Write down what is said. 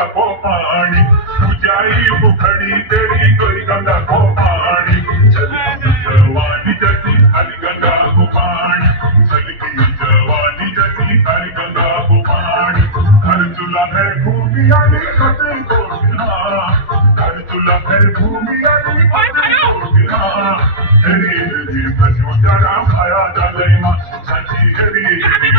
गंगा को पानी ऊंचाई बुखड़ी तेरी कोई गंगा को पानी चलती जवानी जैसी हरी गंगा को पानी चलती जवानी जैसी हरी गंगा को पानी हर चूल्हा है भूमि आली फतेह को गिरा हर चूल्हा है भूमि आली फतेह को गिरा हेरी हेरी पशु जरा खाया जाले माँ छाती हेरी